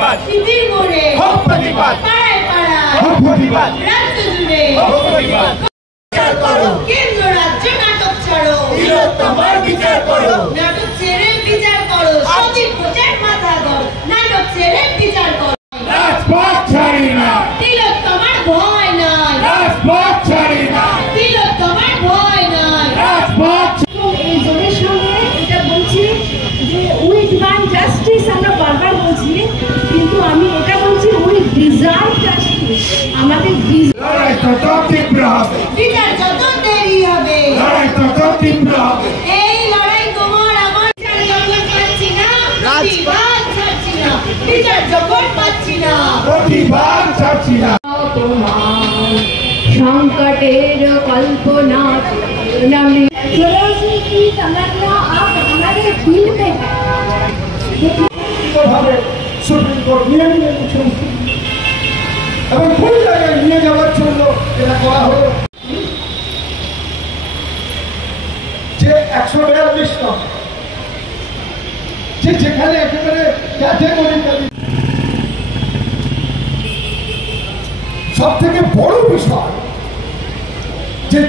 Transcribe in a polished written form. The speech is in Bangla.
প্রতিবাদ শিবির মোড়ে হোক প্রতিবাদ পাড়ায় পাড়ায় হোক প্রতিবাদ রাজ্য জুড়ে হোক প্রতিবাদ বিচার করো কেন্দ্র রাজ্য নাটক ছাড়ো তিলোত্তমার বিচার করো নাটক ছেড়ে বিচার করো সবই প্রচার মাথা ধরো নাটক ছেড়ে বিচার করো রাজপথ ছাড়ি না তিলোত্তমার ভয় নাই রাজপথ ছাড়ি না তিলোত্তমার ভয় নাই রাজপথ এই জোরের সঙ্গে এটা বলছি যে উই ডিমান্ড জাস্টিস আমরা বারবার বলছি কিন্তু আমি এটা বলছি উই ডিজার্ভ জাস্টিস আমাদের লড়াই তত তীব্র হবে বিচার যত দেরি হবে লড়াই তত তীব্র হবে এই লড়াই তোমার আমার বিচার যখন পাচ্ছি না প্রতিবাদ ছাড়ছি না বিচার যখন পাচ্ছি না প্রতিবাদ ছাড়ছি না তোমার সংকটের कल्पना नमी की तमन्ना आप हमारे दिल में है ভাবে সুপ্রিম কোর্ট নিয়ে এবং কোন জায়গায় নিয়ে যাওয়ার জন্য এটা করা হলো যে 142 নং যেখানে একেবারে ক্যাটেগরিক্যালি সব থেকে বড় বিষয় যে